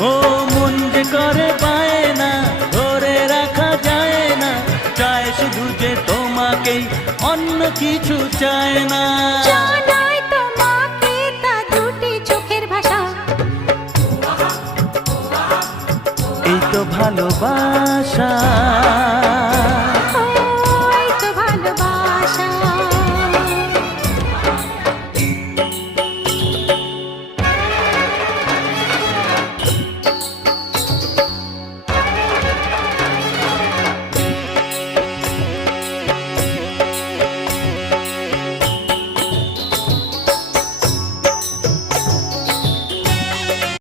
ও মন যে করে পায় না, ধরে রাখা যায় না, চায় শুধু যে তোমাকেই, অন্য কিছু চায় না। জানাই তোমাকে তা দুটি চোখের ভাষা, এই তো ভালোবাসা।